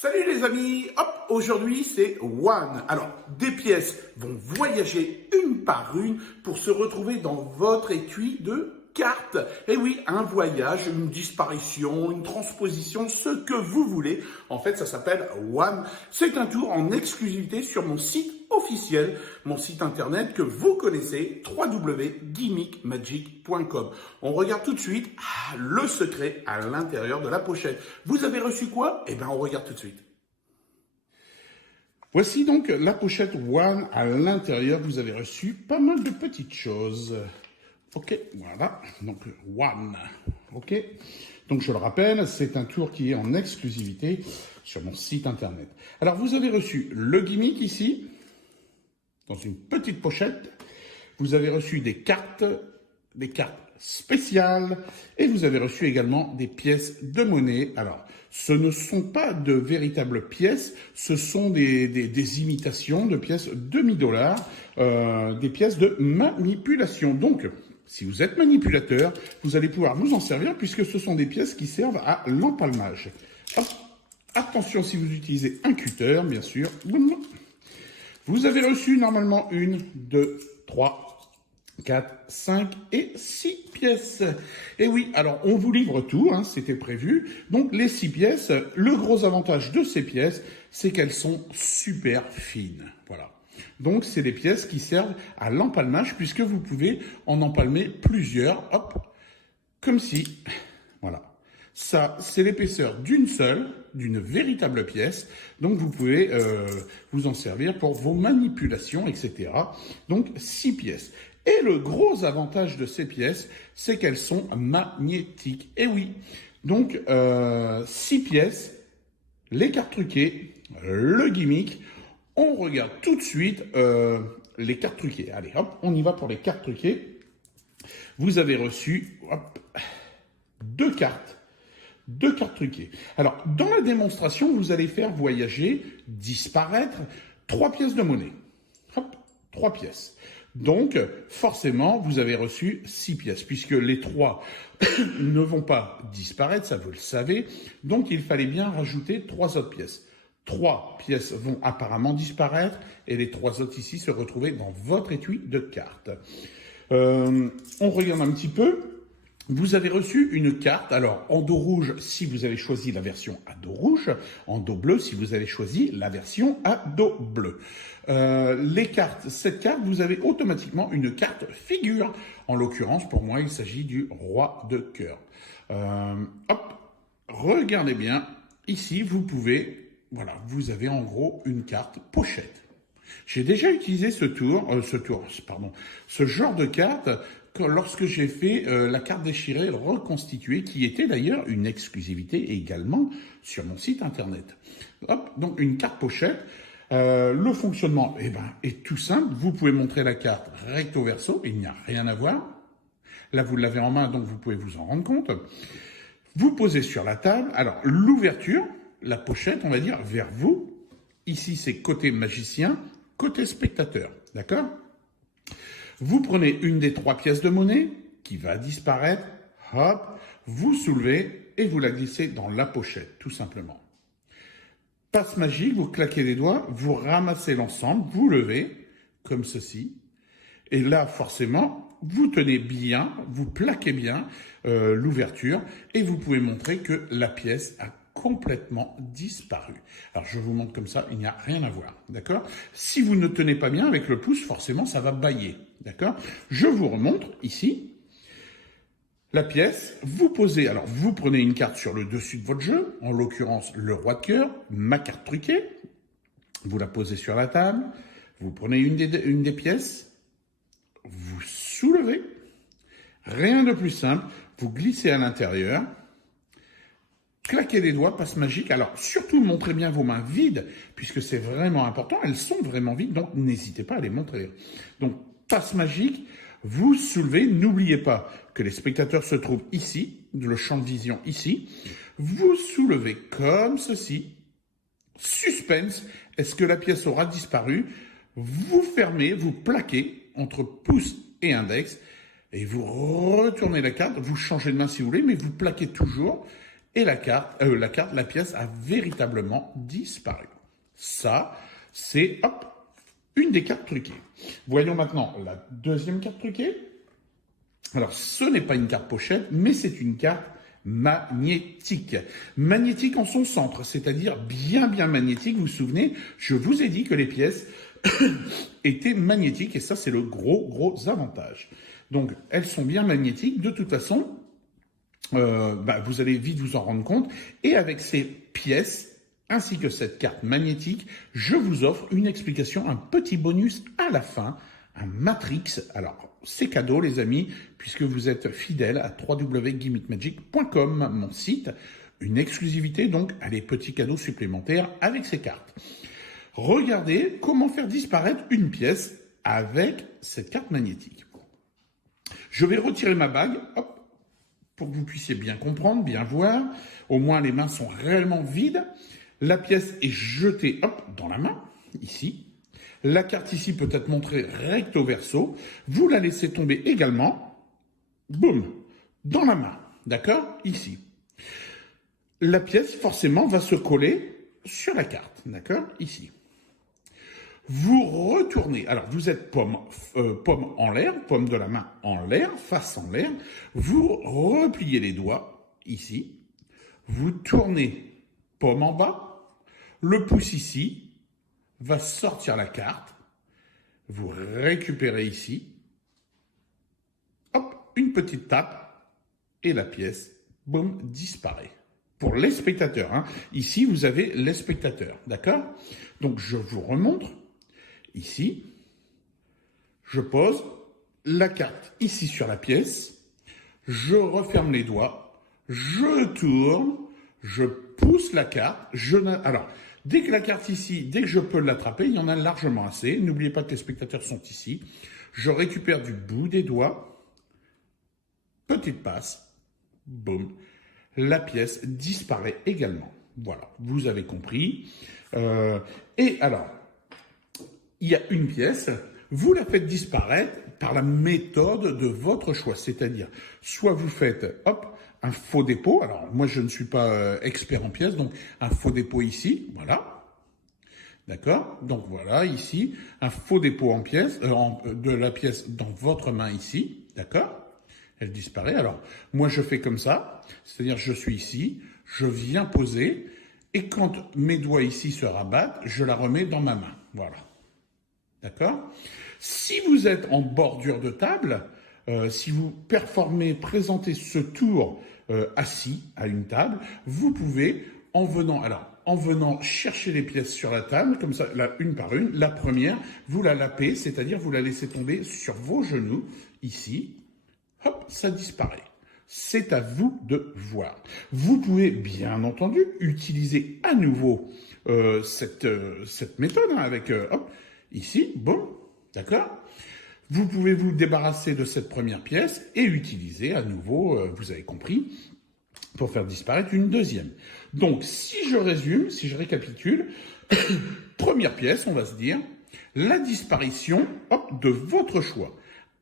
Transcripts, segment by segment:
Salut les amis, hop, aujourd'hui c'est One. Alors, des pièces vont voyager une par une pour se retrouver dans votre étui de cartes. Et oui, un voyage, une disparition, une transposition, ce que vous voulez. En fait, ça s'appelle One. C'est un tour en exclusivité sur mon site officiel, mon site internet que vous connaissez, www.gimmickmagic.com. On regarde tout de suite le secret à l'intérieur de la pochette. Vous avez reçu quoi? Eh bien, on regarde tout de suite. Voici donc la pochette One. À l'intérieur, vous avez reçu pas mal de petites choses. Ok, voilà, donc One. Ok, donc je le rappelle, c'est un tour qui est en exclusivité sur mon site internet. Alors, vous avez reçu le gimmick ici, dans une petite pochette. Vous avez reçu des cartes spéciales et vous avez reçu également des pièces de monnaie. Alors, ce ne sont pas de véritables pièces, ce sont des imitations de pièces demi-dollars, des pièces de manipulation. Donc, si vous êtes manipulateur, vous allez pouvoir vous en servir puisque ce sont des pièces qui servent à l'empalmage. Hop. Attention si vous utilisez un cutter, bien sûr. Vous avez reçu normalement 1, 2, 3, 4, 5 et 6 pièces. Et oui, alors on vous livre tout, hein, c'était prévu. Donc les 6 pièces, le gros avantage de ces pièces, c'est qu'elles sont super fines. Voilà. Donc c'est des pièces qui servent à l'empalmage puisque vous pouvez en empalmer plusieurs, hop, comme si, voilà. Ça, c'est l'épaisseur d'une véritable pièce. Donc, vous pouvez vous en servir pour vos manipulations, etc. Donc, 6 pièces. Et le gros avantage de ces pièces, c'est qu'elles sont magnétiques. Et oui, donc, 6 pièces, les cartes truquées, le gimmick. On regarde tout de suite les cartes truquées. Allez, hop, on y va pour les cartes truquées. Vous avez reçu, hop, 2 cartes. 2 cartes truquées. Alors, dans la démonstration, vous allez faire voyager, disparaître 3 pièces de monnaie. Hop, 3 pièces. Donc, forcément, vous avez reçu 6 pièces, puisque les 3 ne vont pas disparaître, ça vous le savez. Donc, il fallait bien rajouter 3 autres pièces. 3 pièces vont apparemment disparaître, et les 3 autres ici se retrouver dans votre étui de cartes. On regarde un petit peu. Vous avez reçu une carte, alors en dos rouge si vous avez choisi la version à dos rouge, en dos bleu si vous avez choisi la version à dos bleu. Cette carte, vous avez automatiquement une carte figure. En l'occurrence, pour moi, il s'agit du roi de cœur. Hop, regardez bien, ici vous pouvez, voilà, vous avez en gros une carte pochette. J'ai déjà utilisé ce genre de carte lorsque j'ai fait la carte déchirée reconstituée, qui était d'ailleurs une exclusivité également sur mon site internet. Hop, donc une carte pochette. Le fonctionnement est tout simple. Vous pouvez montrer la carte recto verso, il n'y a rien à voir. Là, vous l'avez en main, donc vous pouvez vous en rendre compte. Vous posez sur la table. Alors, l'ouverture, la pochette, on va dire, vers vous. Ici, c'est côté magicien, côté spectateur. D'accord ? Vous prenez une des 3 pièces de monnaie qui va disparaître, hop, vous soulevez et vous la glissez dans la pochette, tout simplement. Passe magique, vous claquez les doigts, vous ramassez l'ensemble, vous levez, comme ceci. Et là, forcément, vous tenez bien, vous plaquez bien l'ouverture et vous pouvez montrer que la pièce a complètement disparu. Alors, je vous montre comme ça, il n'y a rien à voir, d'accord? Si vous ne tenez pas bien avec le pouce, forcément, ça va bâiller, d'accord? Je vous remontre ici la pièce. Vous prenez une carte sur le dessus de votre jeu, en l'occurrence, le roi de cœur, ma carte truquée. Vous la posez sur la table, vous prenez une des pièces, vous soulevez, rien de plus simple, vous glissez à l'intérieur, claquez les doigts, passe magique. Alors, surtout, montrez bien vos mains vides, puisque c'est vraiment important. Elles sont vraiment vides, donc n'hésitez pas à les montrer. Donc, passe magique, vous soulevez. N'oubliez pas que les spectateurs se trouvent ici, le champ de vision ici. Vous soulevez comme ceci. Suspense, est-ce que la pièce aura disparu? Vous fermez, vous plaquez entre pouce et index, et vous retournez la carte. Vous changez de main si vous voulez, mais vous plaquez toujours. et la pièce a véritablement disparu. Ça, c'est, hop, une des cartes truquées. Voyons maintenant la deuxième carte truquée. Alors, ce n'est pas une carte pochette, mais c'est une carte magnétique. Magnétique en son centre, c'est-à-dire bien magnétique. Vous vous souvenez, je vous ai dit que les pièces étaient magnétiques et ça, c'est le gros avantage. Donc, elles sont bien magnétiques. De toute façon, vous allez vite vous en rendre compte. Et avec ces pièces, ainsi que cette carte magnétique, je vous offre une explication, un petit bonus à la fin, un Matrix. Alors, c'est cadeau les amis, puisque vous êtes fidèles à www.gimmickmagic.com, mon site. Une exclusivité donc, allez, petits cadeaux supplémentaires avec ces cartes. Regardez comment faire disparaître une pièce avec cette carte magnétique. Je vais retirer ma bague, hop, pour que vous puissiez bien comprendre, bien voir. Au moins les mains sont réellement vides. La pièce est jetée, hop, dans la main, ici. La carte ici peut être montrée recto verso. Vous la laissez tomber également, boum, dans la main, d'accord, ici. La pièce, forcément, va se coller sur la carte, d'accord, ici. Vous retournez, alors vous êtes paume en l'air, paume de la main en l'air, face en l'air. Vous repliez les doigts, ici. Vous tournez paume en bas. Le pouce ici va sortir la carte. Vous récupérez ici. Hop, une petite tape. Et la pièce, boum, disparaît. Pour les spectateurs, hein. Ici, vous avez les spectateurs, d'accord? Donc, je vous remontre. Ici, je pose la carte ici sur la pièce. Je referme les doigts. Je tourne. Je pousse la carte. Alors, dès que la carte ici, dès que je peux l'attraper, il y en a largement assez. N'oubliez pas que les spectateurs sont ici. Je récupère du bout des doigts. Petite passe. Boum. La pièce disparaît également. Voilà, vous avez compris. Et alors, il y a une pièce, vous la faites disparaître par la méthode de votre choix. C'est-à-dire, soit vous faites, hop, un faux dépôt. Alors, moi, je ne suis pas expert en pièces, donc un faux dépôt ici, voilà. D'accord? Donc voilà, ici, un faux dépôt en pièces, de la pièce dans votre main ici, d'accord? Elle disparaît. Alors, moi, je fais comme ça, c'est-à-dire, je suis ici, je viens poser, et quand mes doigts ici se rabattent, je la remets dans ma main. Voilà. D'accord? Si vous êtes en bordure de table, si vous présentez ce tour assis à une table, vous pouvez, en venant chercher les pièces sur la table, comme ça, là, une par une, la première, vous la lapez, c'est-à-dire vous la laissez tomber sur vos genoux, ici, hop, ça disparaît. C'est à vous de voir. Vous pouvez, bien entendu, utiliser à nouveau cette méthode, hein, avec, hop, ici, bon, d'accord? Vous pouvez vous débarrasser de cette première pièce et utiliser à nouveau, vous avez compris, pour faire disparaître une deuxième. Donc, si je résume, si je récapitule, première pièce, on va se dire, la disparition, hop, de votre choix.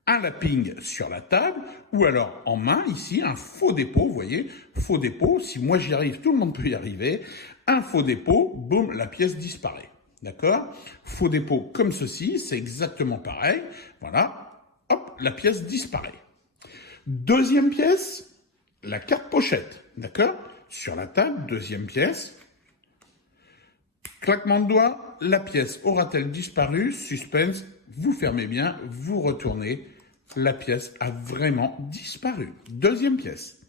Un lapping sur la table, ou alors en main, ici, un faux dépôt, vous voyez, faux dépôt, si moi j'y arrive, tout le monde peut y arriver, un faux dépôt, boum, la pièce disparaît. D'accord? Faux dépôt comme ceci, c'est exactement pareil. Voilà, hop, la pièce disparaît. Deuxième pièce, la carte pochette. D'accord? Sur la table, deuxième pièce. Claquement de doigts, la pièce aura-t-elle disparu? Suspense, vous fermez bien, vous retournez. La pièce a vraiment disparu. Deuxième pièce.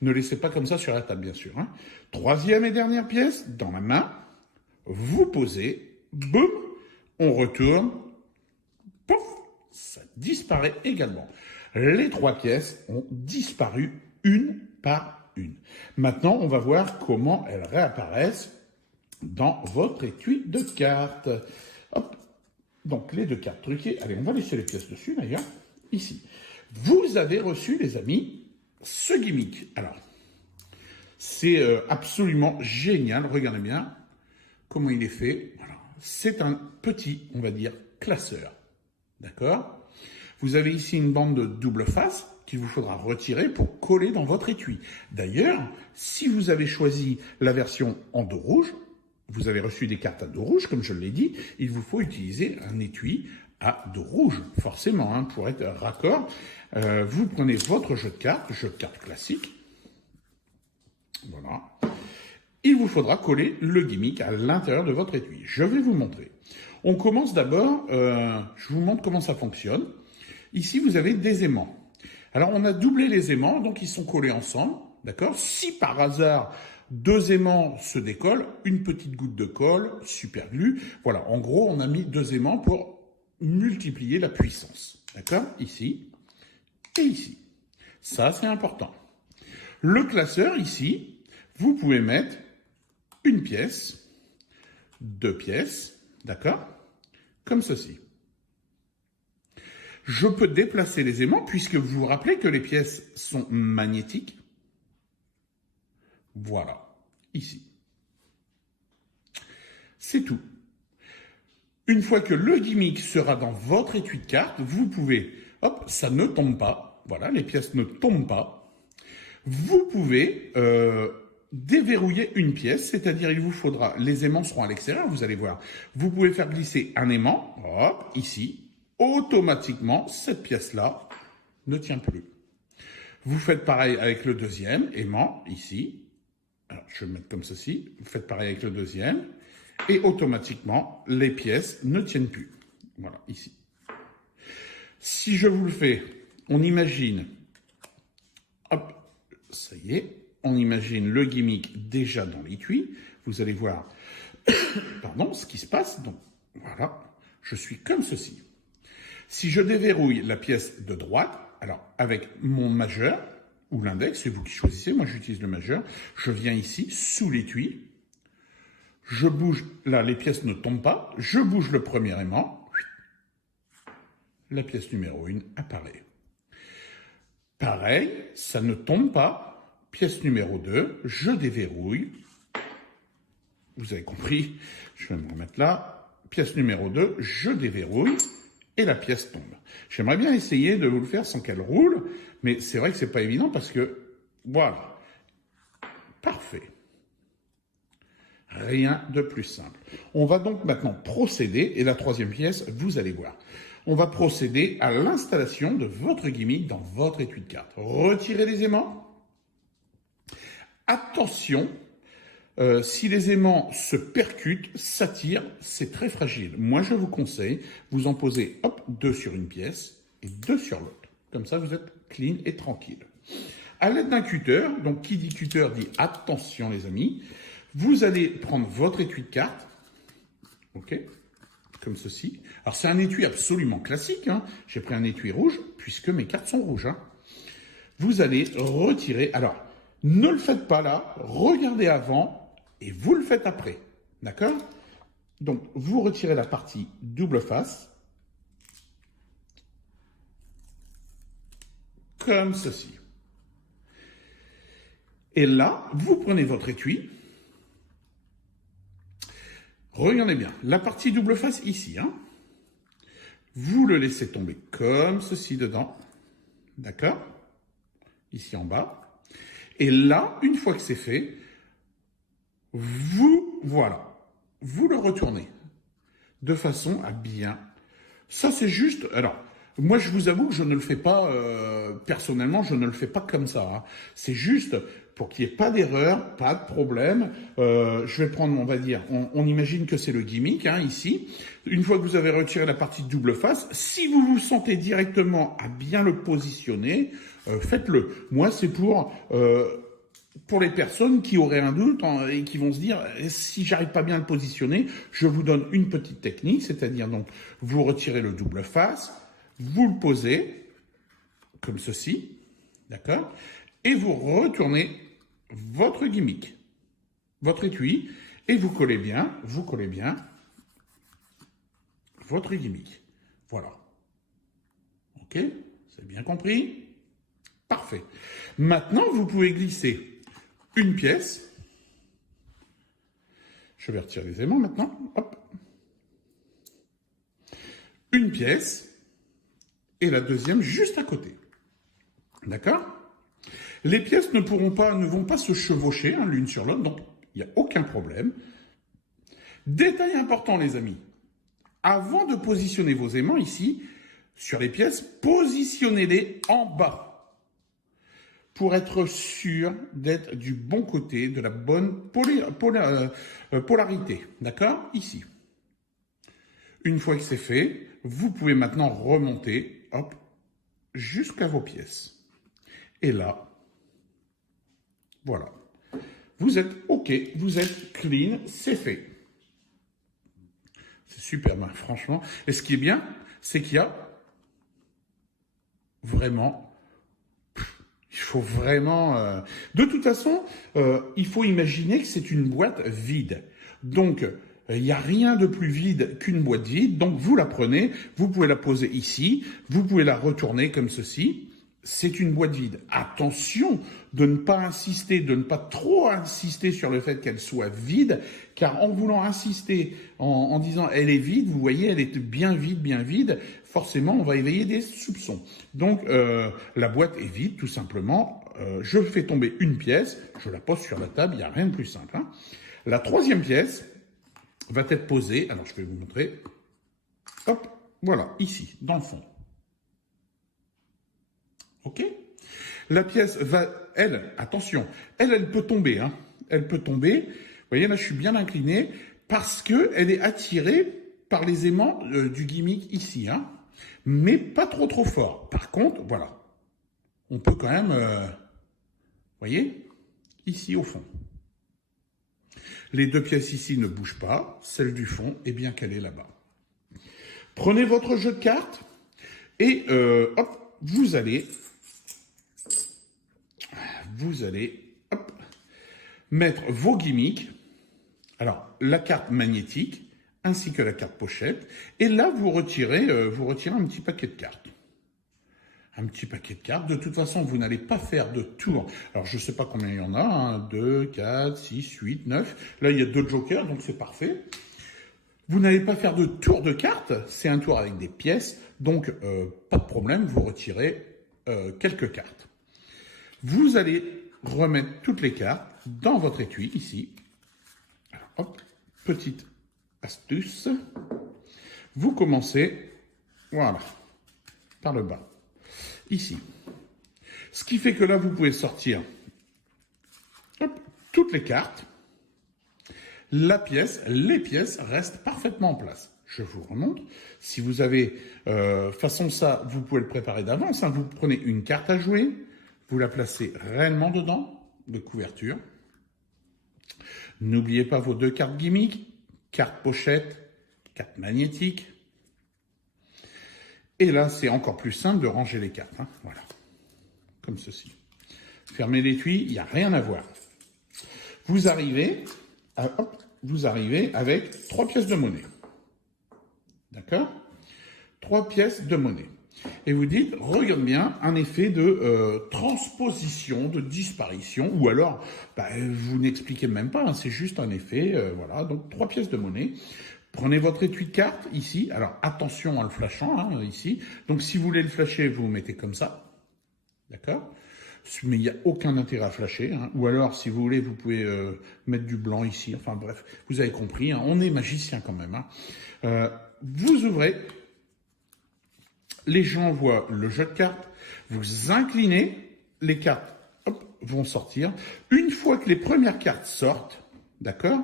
Ne laissez pas comme ça sur la table, bien sûr, hein. Troisième et dernière pièce, dans la main. Vous posez. Boum, on retourne, pouf, ça disparaît également. Les trois pièces ont disparu une par une. Maintenant, on va voir comment elles réapparaissent dans votre étui de cartes. Hop, donc les deux cartes truquées. Allez, on va laisser les pièces dessus d'ailleurs, ici. Vous avez reçu, les amis, ce gimmick. Alors, c'est absolument génial, regardez bien comment il est fait. Voilà. C'est un petit, on va dire, classeur. D'accord? Vous avez ici une bande de double face qu'il vous faudra retirer pour coller dans votre étui. D'ailleurs, si vous avez choisi la version en dos rouge, vous avez reçu des cartes à dos rouge, comme je l'ai dit, il vous faut utiliser un étui à dos rouge, forcément, hein, pour être raccord. Vous prenez votre jeu de cartes classique. Voilà. Il vous faudra coller le gimmick à l'intérieur de votre étui. Je vais vous montrer. On commence d'abord, je vous montre comment ça fonctionne. Ici, vous avez des aimants. Alors, on a doublé les aimants, donc ils sont collés ensemble, d'accord? Si par hasard, 2 aimants se décollent, une petite goutte de colle, super glue. Voilà, en gros, on a mis 2 aimants pour multiplier la puissance, d'accord? Ici et ici. Ça, c'est important. Le classeur, ici, vous pouvez mettre une pièce, 2 pièces, d'accord? Comme ceci. Je peux déplacer les aimants puisque vous vous rappelez que les pièces sont magnétiques. Voilà, ici. C'est tout. Une fois que le gimmick sera dans votre étui de cartes, vous pouvez, hop, ça ne tombe pas. Voilà, les pièces ne tombent pas. Vous pouvez déverrouiller une pièce, c'est-à-dire il vous faudra, les aimants seront à l'extérieur, vous allez voir. Vous pouvez faire glisser un aimant, hop, ici. Automatiquement, cette pièce-là ne tient plus. Vous faites pareil avec le deuxième aimant, ici. Alors, je vais le mettre comme ceci. Vous faites pareil avec le deuxième. Et automatiquement, les pièces ne tiennent plus. Voilà, ici. Si je vous le fais, on imagine, hop, ça y est, on imagine le gimmick déjà dans l'étui. Vous allez voir, pardon, ce qui se passe. Donc, voilà, je suis comme ceci. Si je déverrouille la pièce de droite, alors avec mon majeur ou l'index, c'est vous qui choisissez, moi j'utilise le majeur, je viens ici sous l'étui, je bouge, là les pièces ne tombent pas, je bouge le premier aimant, la pièce numéro 1 apparaît. Pareil, ça ne tombe pas, pièce numéro 2, je déverrouille, vous avez compris, je vais me remettre là, pièce numéro 2, je déverrouille, et la pièce tombe. J'aimerais bien essayer de vous le faire sans qu'elle roule, mais c'est vrai que c'est pas évident parce que, voilà, parfait. Rien de plus simple. On va donc maintenant procéder, et la troisième pièce, vous allez voir. On va procéder à l'installation de votre gimmick dans votre étui de cartes. Retirez les aimants. Attention, si les aimants se percutent, s'attirent, c'est très fragile. Moi, je vous conseille, vous en posez, hop, 2 sur une pièce et 2 sur l'autre. Comme ça, vous êtes clean et tranquille. À l'aide d'un cutter, donc qui dit cutter dit attention les amis, vous allez prendre votre étui de cartes, ok, comme ceci. Alors, c'est un étui absolument classique, hein. J'ai pris un étui rouge, puisque mes cartes sont rouges, hein. Vous allez retirer, alors, ne le faites pas là, regardez avant, et vous le faites après, d'accord? Donc, vous retirez la partie double face, comme ceci. Et là, vous prenez votre étui, regardez bien, la partie double face ici, hein, vous le laissez tomber comme ceci dedans, d'accord? Ici en bas. Et là, une fois que c'est fait, voilà, vous le retournez de façon à bien. Ça, c'est juste. Alors, moi, je vous avoue que je ne le fais pas personnellement, je ne le fais pas comme ça, hein. C'est juste pour qu'il n'y ait pas d'erreur, pas de problème. Je vais prendre, on va dire, on imagine que c'est le gimmick, hein, ici. Une fois que vous avez retiré la partie double face, si vous vous sentez directement à bien le positionner, faites-le. Moi, c'est pour les personnes qui auraient un doute et qui vont se dire si j'arrive pas bien à le positionner, je vous donne une petite technique, c'est-à-dire donc vous retirez le double face, vous le posez comme ceci, d'accord, et vous retournez votre gimmick, votre étui, et vous collez bien votre gimmick. Voilà. Ok, c'est bien compris? Parfait. Maintenant, vous pouvez glisser une pièce. Je vais retirer les aimants maintenant. Hop. Une pièce et la deuxième juste à côté. D'accord? Les pièces ne vont pas se chevaucher hein, l'une sur l'autre, donc il n'y a aucun problème. Détail important, les amis. Avant de positionner vos aimants ici, sur les pièces, positionnez-les en bas pour être sûr d'être du bon côté, de la bonne polarité. D'accord? Ici. Une fois que c'est fait, vous pouvez maintenant remonter, hop, jusqu'à vos pièces. Et là, voilà. Vous êtes OK, vous êtes clean, c'est fait. C'est super bien, franchement. Et ce qui est bien, c'est qu'il y a vraiment... Il faut vraiment... De toute façon, il faut imaginer que c'est une boîte vide. Donc, il n'y a rien de plus vide qu'une boîte vide. Donc, vous la prenez, vous pouvez la poser ici, vous pouvez la retourner comme ceci. C'est une boîte vide. Attention de ne pas insister, de ne pas trop insister sur le fait qu'elle soit vide, car en voulant insister, en disant elle est vide, vous voyez, elle est bien vide, forcément on va éveiller des soupçons. Donc la boîte est vide, tout simplement. Je fais tomber une pièce, je la pose sur la table, il n'y a rien de plus simple. Hein. La troisième pièce va être posée, alors je vais vous montrer, hop, voilà, ici, dans le fond. OK? La pièce va, elle, attention, elle peut tomber. Hein. Elle peut tomber. Vous voyez, là, je suis bien incliné parce qu'elle est attirée par les aimants du gimmick ici. Hein. Mais pas trop fort. Par contre, voilà. On peut quand même, vous voyez, ici au fond. Les deux pièces ici ne bougent pas. Celle du fond est bien qu'elle est là-bas. Prenez votre jeu de cartes et hop, vous allez hop, mettre vos gimmicks, alors la carte magnétique ainsi que la carte pochette, et là vous retirez un petit paquet de cartes. Un petit paquet de cartes. De toute façon, vous n'allez pas faire de tour. Alors, je ne sais pas combien il y en a. Hein, 2, 4, 6, 8, 9. Là, il y a 2 jokers, donc c'est parfait. Vous n'allez pas faire de tour de cartes. C'est un tour avec des pièces. Donc, pas de problème. Vous retirez quelques cartes. Vous allez remettre toutes les cartes dans votre étui, ici. Alors, hop, petite astuce. Vous commencez, voilà, par le bas, ici. Ce qui fait que là, vous pouvez sortir hop, toutes les cartes. La pièce, les pièces restent parfaitement en place. Je vous remonte. Si vous avez, façon ça, vous pouvez le préparer d'avance. Hein. Vous prenez une carte à jouer. Vous la placez réellement dedans, de couverture. N'oubliez pas vos 2 cartes gimmick, carte pochette, carte magnétique. Et là, c'est encore plus simple de ranger les cartes. Hein. Voilà, comme ceci. Fermez l'étui, il n'y a rien à voir. Vous arrivez, vous arrivez avec 3 pièces de monnaie. D'accord? 3 pièces de monnaie. Et vous dites, regarde bien, un effet de transposition, de disparition, ou alors, vous n'expliquez même pas, hein, c'est juste un effet, voilà, donc 3 pièces de monnaie. Prenez votre étui de cartes, ici, alors attention en le flashant, hein, ici, donc si vous voulez le flasher, vous le mettez comme ça, d'accord? Mais il n'y a aucun intérêt à flasher, hein. Ou alors, si vous voulez, vous pouvez mettre du blanc ici, enfin bref, vous avez compris, hein, on est magicien quand même. Hein. Vous ouvrez... Les gens voient le jeu de cartes, vous inclinez, les cartes hop, vont sortir. Une fois que les premières cartes sortent, d'accord,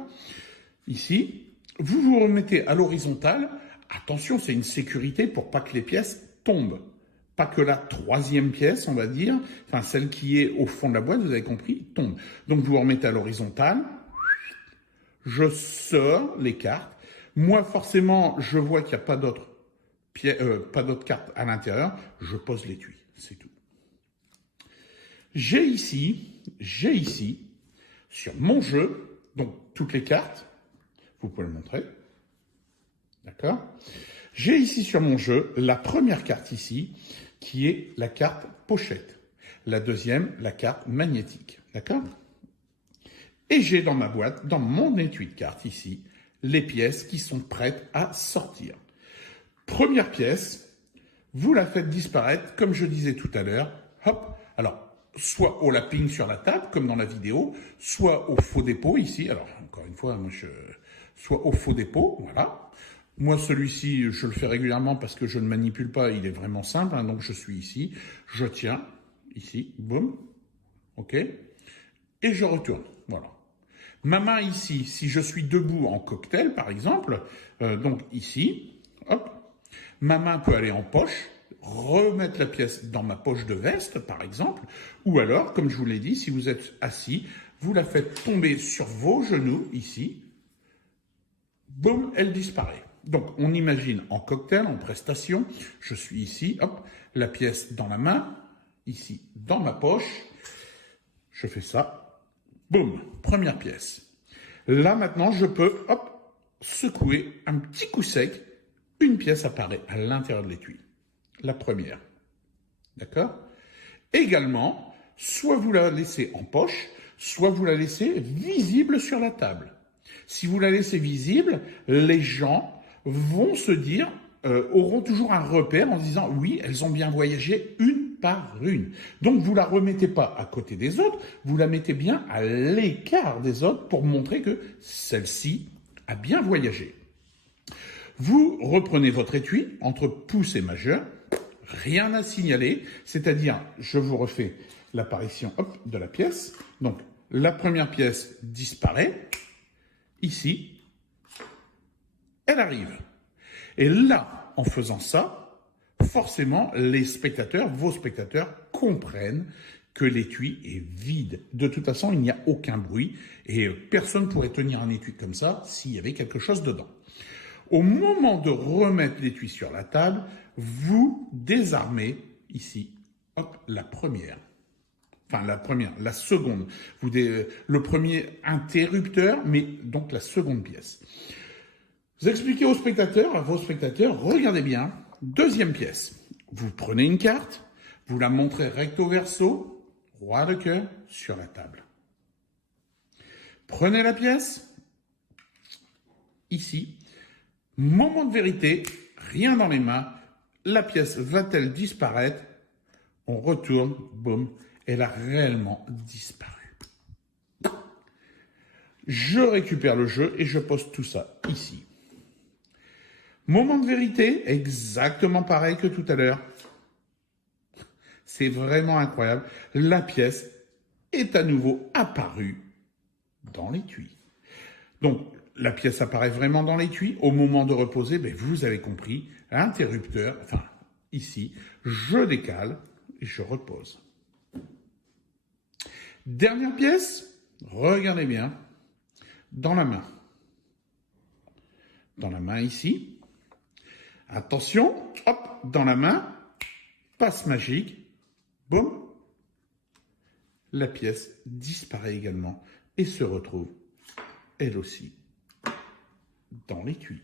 ici, vous vous remettez à l'horizontale. Attention, c'est une sécurité pour pas que les pièces tombent. Pas que la 3e pièce, on va dire, enfin celle qui est au fond de la boîte, vous avez compris, tombe. Donc vous vous remettez à l'horizontale. Je sors les cartes. Moi, forcément, je vois qu'il n'y a pas d'autres cartes à l'intérieur, je pose l'étui, c'est tout. J'ai ici, sur mon jeu, donc toutes les cartes, vous pouvez le montrer, d'accord? J'ai ici sur mon jeu la première carte ici, qui est la carte pochette. La deuxième, la carte magnétique, d'accord? Et j'ai dans ma boîte, dans mon étui de cartes ici, les pièces qui sont prêtes à sortir. Première pièce, vous la faites disparaître, comme je disais tout à l'heure, hop, Alors, soit au lapping sur la table, comme dans la vidéo, soit au faux dépôt ici. Alors, encore une fois, soit au faux dépôt, voilà. Moi, celui-ci, je le fais régulièrement parce que je ne manipule pas, il est vraiment simple, hein, donc je suis ici, je tiens, ici, boum, ok, et je retourne, voilà. Ma main ici, si je suis debout en cocktail, par exemple, donc ici, hop, ma main peut aller en poche, remettre la pièce dans ma poche de veste, par exemple, ou alors, comme je vous l'ai dit, si vous êtes assis, vous la faites tomber sur vos genoux, ici, boum, elle disparaît. Donc, on imagine en cocktail, en prestation, je suis ici, hop, la pièce dans la main, ici, dans ma poche, je fais ça, boum, première pièce. Là, maintenant, je peux, hop, secouer un petit coup sec, une pièce apparaît à l'intérieur de l'étui. La première. D'accord? Également, soit vous la laissez en poche, soit vous la laissez visible sur la table. Si vous la laissez visible, les gens vont se dire, auront toujours un repère en se disant, oui, elles ont bien voyagé une par une. Donc, vous la remettez pas à côté des autres, vous la mettez bien à l'écart des autres pour montrer que celle-ci a bien voyagé. Vous reprenez votre étui entre pouce et majeur, rien à signaler, c'est-à-dire, je vous refais l'apparition de la pièce. Donc, la première pièce disparaît, ici, elle arrive. Et là, en faisant ça, forcément, les spectateurs, vos spectateurs, comprennent que l'étui est vide. De toute façon, il n'y a aucun bruit et personne ne pourrait tenir un étui comme ça s'il y avait quelque chose dedans. Au moment de remettre l'étui sur la table, vous désarmez ici, hop, la première. Enfin, la seconde. Le premier interrupteur, mais donc la seconde pièce. Vous expliquez aux spectateurs, à vos spectateurs, regardez bien, deuxième pièce. Vous prenez une carte, vous la montrez recto verso, roi de cœur, sur la table. Prenez la pièce, ici, moment de vérité, rien dans les mains, la pièce va-t-elle disparaître? On retourne, boum, elle a réellement disparu. Je récupère le jeu et je pose tout ça ici. Moment de vérité, exactement pareil que tout à l'heure. C'est vraiment incroyable. La pièce est à nouveau apparue dans l'étui. Donc, la pièce apparaît vraiment dans l'étui. Au moment de reposer, vous avez compris, interrupteur, enfin, ici, je décale et je repose. Dernière pièce, regardez bien, dans la main. Dans la main ici. Attention, hop, dans la main, passe magique, boum, la pièce disparaît également et se retrouve, elle aussi, dans l'étui.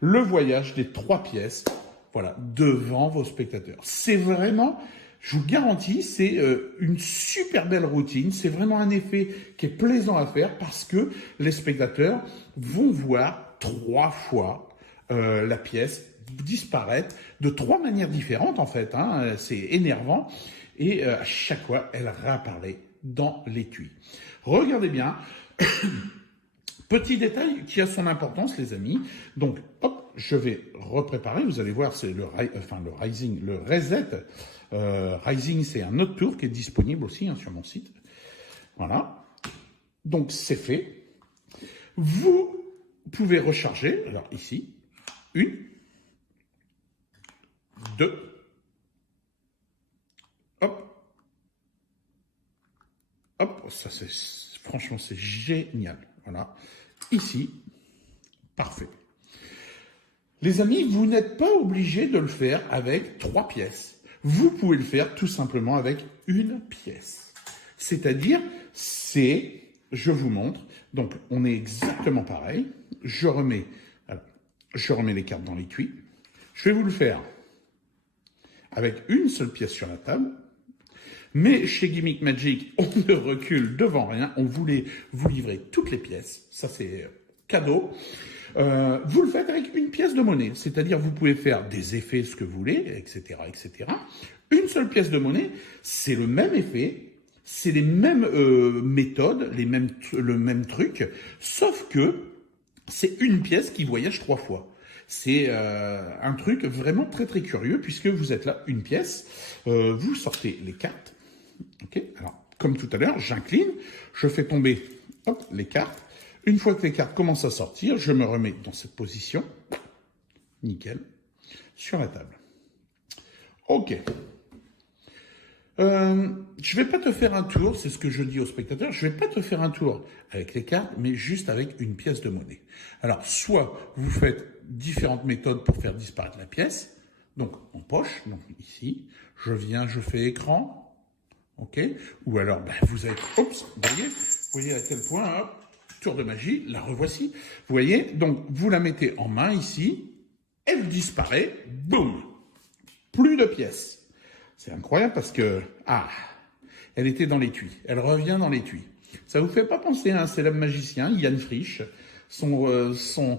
Le voyage des 3 pièces, voilà, devant vos spectateurs. C'est vraiment, je vous garantis, c'est une super belle routine. C'est vraiment un effet qui est plaisant à faire parce que les spectateurs vont voir 3 fois la pièce disparaître de 3 manières différentes en fait. Hein. C'est énervant et à chaque fois, elle réapparaît dans l'étui. Regardez bien. Petit détail qui a son importance, les amis. Donc, hop, je vais repréparer. Vous allez voir, c'est le Rising, le Reset. Rising, c'est un autre tour qui est disponible aussi hein, sur mon site. Voilà. Donc, c'est fait. Vous pouvez recharger. Alors, ici, 1, 2. Hop. Hop, ça c'est, franchement, c'est génial. Voilà. Ici, parfait. Les amis, vous n'êtes pas obligé de le faire avec 3 pièces. Vous pouvez le faire tout simplement avec une pièce. C'est-à-dire, je vous montre, donc on est exactement pareil. Je remets les cartes dans l'étui. Je vais vous le faire avec une seule pièce sur la table. Mais chez Gimmick Magic, on ne recule devant rien. On voulait vous livrer toutes les pièces. Ça, c'est cadeau. Vous le faites avec une pièce de monnaie, c'est-à-dire vous pouvez faire des effets, ce que vous voulez, etc., etc. Une seule pièce de monnaie, c'est le même effet, c'est les mêmes méthodes, le même truc, sauf que c'est une pièce qui voyage 3 fois. C'est un truc vraiment très très curieux puisque vous êtes là, une pièce, vous sortez les cartes. Ok, alors comme tout à l'heure, j'incline, je fais tomber hop, les cartes. Une fois que les cartes commencent à sortir, je me remets dans cette position, nickel, sur la table. Ok. Je vais pas te faire un tour, c'est ce que je dis aux spectateurs, je vais pas te faire un tour avec les cartes, mais juste avec une pièce de monnaie. Alors, soit vous faites différentes méthodes pour faire disparaître la pièce, donc en poche, donc ici, je viens, je fais écran, ok, ou alors vous avez, oups, vous voyez à quel point, hop, tour de magie, la revoici, vous voyez, donc vous la mettez en main ici, elle disparaît, boum, plus de pièces. C'est incroyable parce que, elle était dans l'étui. Elle revient dans l'étui. Ça vous fait pas penser à un célèbre magicien, Ian Frisch, son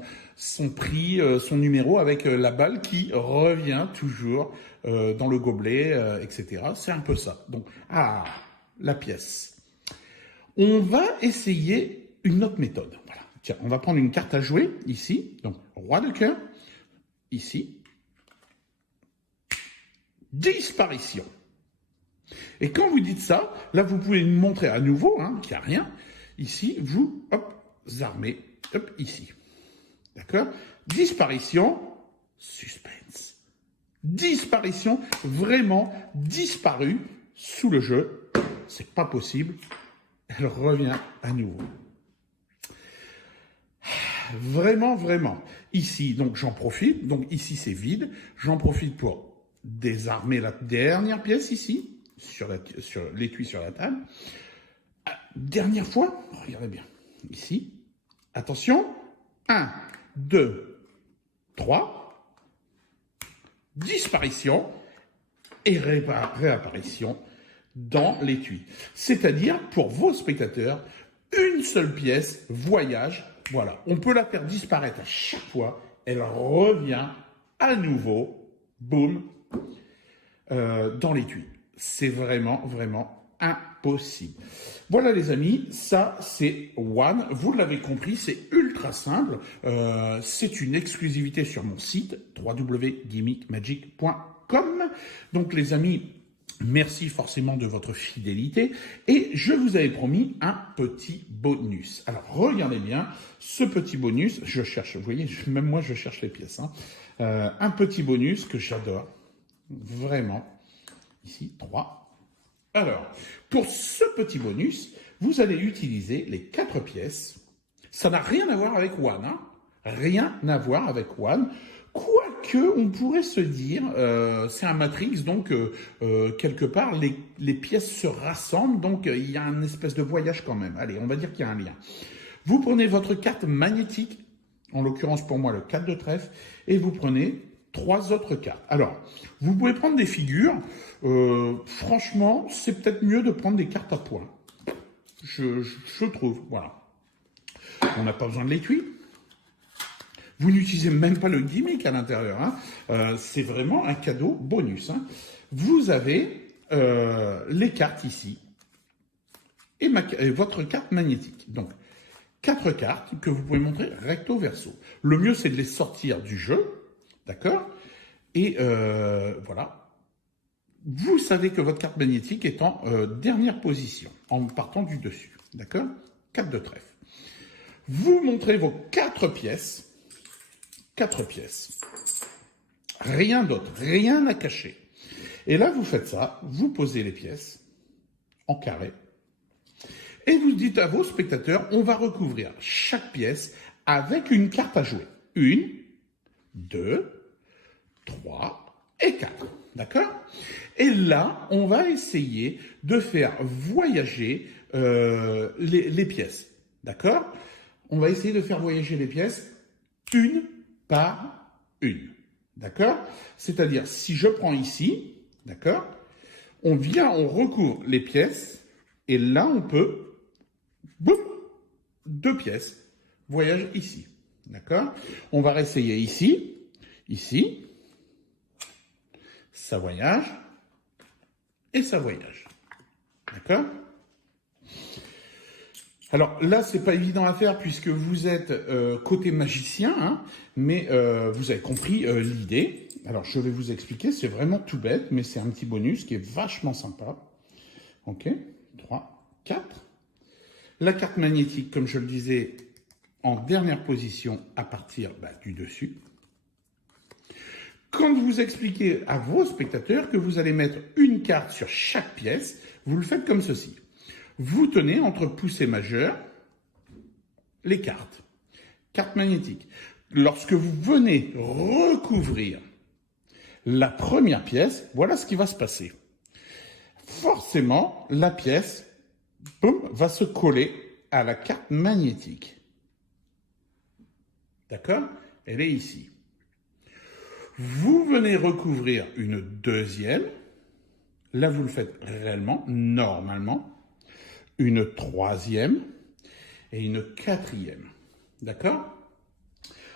prix, son numéro avec la balle qui revient toujours dans le gobelet, etc. C'est un peu ça. Donc, la pièce. On va essayer une autre méthode. Voilà. Tiens, on va prendre une carte à jouer, ici. Donc, roi de cœur, ici. Disparition. Et quand vous dites ça, là, vous pouvez me montrer à nouveau qu'il n'y a rien. Ici, vous, hop, armez, hop, ici. D'accord? Disparition, suspense. Disparition, vraiment disparue sous le jeu. C'est pas possible. Elle revient à nouveau. Vraiment, vraiment. Ici, donc j'en profite. Donc ici, c'est vide. J'en profite pour désarmer la dernière pièce ici, sur l'étui sur la table. Dernière fois, regardez bien, ici, attention, 1, 2, 3, disparition et réapparition dans l'étui. C'est-à-dire, pour vos spectateurs, une seule pièce, voyage, voilà. On peut la faire disparaître à chaque fois, elle revient à nouveau, boum, dans l'étui. C'est vraiment, vraiment impossible. Voilà les amis, ça c'est One. Vous l'avez compris, c'est ultra simple. C'est une exclusivité sur mon site www.gimmickmagic.com. Donc les amis, merci forcément de votre fidélité et je vous avais promis un petit bonus. Alors regardez bien, ce petit bonus, je cherche, vous voyez, même moi je cherche les pièces. Un petit bonus que j'adore. Vraiment. Ici, 3. Alors, pour ce petit bonus, vous allez utiliser les 4 pièces. Ça n'a rien à voir avec One. Rien à voir avec One. Quoique, on pourrait se dire, c'est un Matrix, donc quelque part, les pièces se rassemblent, donc il y a une espèce de voyage quand même. Allez, on va dire qu'il y a un lien. Vous prenez votre carte magnétique, en l'occurrence pour moi le 4 de trèfle, et vous prenez 3 autres cartes. Alors, vous pouvez prendre des figures. Franchement, c'est peut-être mieux de prendre des cartes à points. Je trouve, voilà. On n'a pas besoin de l'étui. Vous n'utilisez même pas le gimmick à l'intérieur. C'est vraiment un cadeau bonus. Vous avez les cartes ici et votre carte magnétique. Donc, 4 cartes que vous pouvez montrer recto verso. Le mieux, c'est de les sortir du jeu. D'accord? Et voilà. Vous savez que votre carte magnétique est en dernière position, en partant du dessus. D'accord? 4 de trèfle. Vous montrez vos 4 pièces. 4 pièces. Rien d'autre, rien à cacher. Et là, vous faites ça, vous posez les pièces en carré. Et vous dites à vos spectateurs, on va recouvrir chaque pièce avec une carte à jouer. 1, 2, 3 et 4. D'accord? Et là, on va essayer de faire voyager les pièces. D'accord? On va essayer de faire voyager les pièces une par une. D'accord? C'est-à-dire, si je prends ici, d'accord? On vient, on recouvre les pièces, et là, on peut, boum, 2 pièces, voyage ici. D'accord? On va réessayer ici. Ici. Ça voyage. Et ça voyage. D'accord? Alors là, c'est pas évident à faire puisque vous êtes côté magicien, hein, mais vous avez compris l'idée. Alors je vais vous expliquer, c'est vraiment tout bête, mais c'est un petit bonus qui est vachement sympa. Ok, 3, 4. La carte magnétique, comme je le disais, en dernière position à partir du dessus. Quand vous expliquez à vos spectateurs que vous allez mettre une carte sur chaque pièce, vous le faites comme ceci. Vous tenez entre pouce et majeur les cartes. Carte magnétique. Lorsque vous venez recouvrir la première pièce, voilà ce qui va se passer. Forcément, la pièce, boum, va se coller à la carte magnétique. D'accord? Elle est ici. Vous venez recouvrir une deuxième. Là, vous le faites réellement, normalement. Une troisième et une quatrième. D'accord?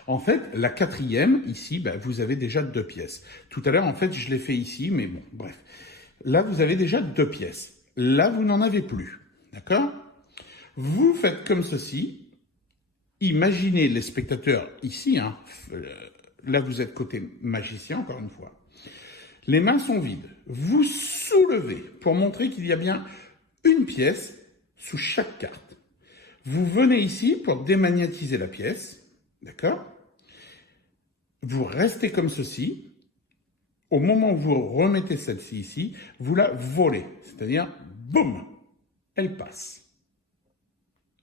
En fait, la quatrième, ici, vous avez déjà 2 pièces. Tout à l'heure, en fait, je l'ai fait ici, mais bon, bref. Là, vous avez déjà 2 pièces. Là, vous n'en avez plus. D'accord? Vous faites comme ceci. Imaginez les spectateurs ici. Hein, là, vous êtes côté magicien, encore une fois. Les mains sont vides. Vous soulevez pour montrer qu'il y a bien une pièce sous chaque carte. Vous venez ici pour démagnétiser la pièce. D'accord? Vous restez comme ceci. Au moment où vous remettez celle-ci ici, vous la volez. C'est-à-dire, boum, elle passe.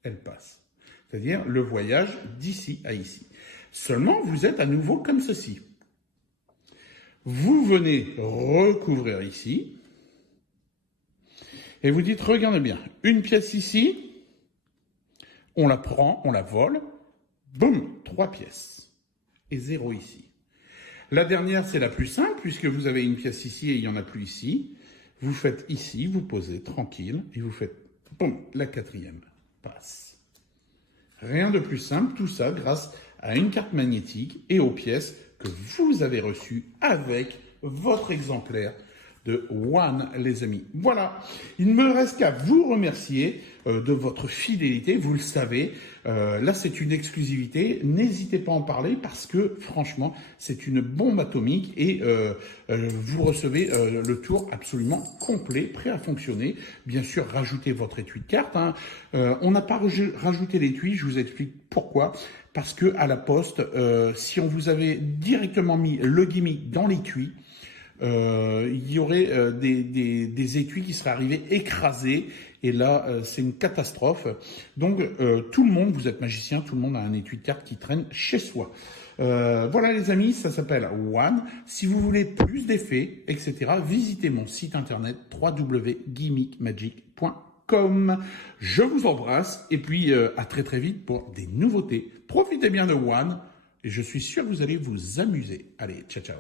Elle passe. C'est-à-dire le voyage d'ici à ici. Seulement, vous êtes à nouveau comme ceci. Vous venez recouvrir ici. Et vous dites, regardez bien, une pièce ici, on la prend, on la vole, boum, 3 pièces. Et 0 ici. La dernière, c'est la plus simple, puisque vous avez une pièce ici et il n'y en a plus ici. Vous faites ici, vous posez tranquille, et vous faites, boum, la quatrième passe. Rien de plus simple, tout ça grâce à une carte magnétique et aux pièces que vous avez reçues avec votre exemplaire de One, les amis. Voilà, il ne me reste qu'à vous remercier de votre fidélité, vous le savez. Là, c'est une exclusivité, n'hésitez pas à en parler parce que, franchement, c'est une bombe atomique et vous recevez le tour absolument complet, prêt à fonctionner. Bien sûr, rajoutez votre étui de cartes. Hein. On n'a pas rajouté l'étui, je vous explique pourquoi. Parce que à la poste, si on vous avait directement mis le gimmick dans l'étui, il y aurait des étuis qui seraient arrivés écrasés et là c'est une catastrophe. Donc tout le monde, vous êtes magicien, tout le monde a un étui de cartes qui traîne chez soi. Voilà les amis, ça s'appelle One. Si vous voulez plus d'effets, etc., visitez mon site internet www.gimmickmagic.com. Je vous embrasse et puis à très très vite pour des nouveautés. Profitez bien de One et je suis sûr que vous allez vous amuser. Allez, ciao ciao.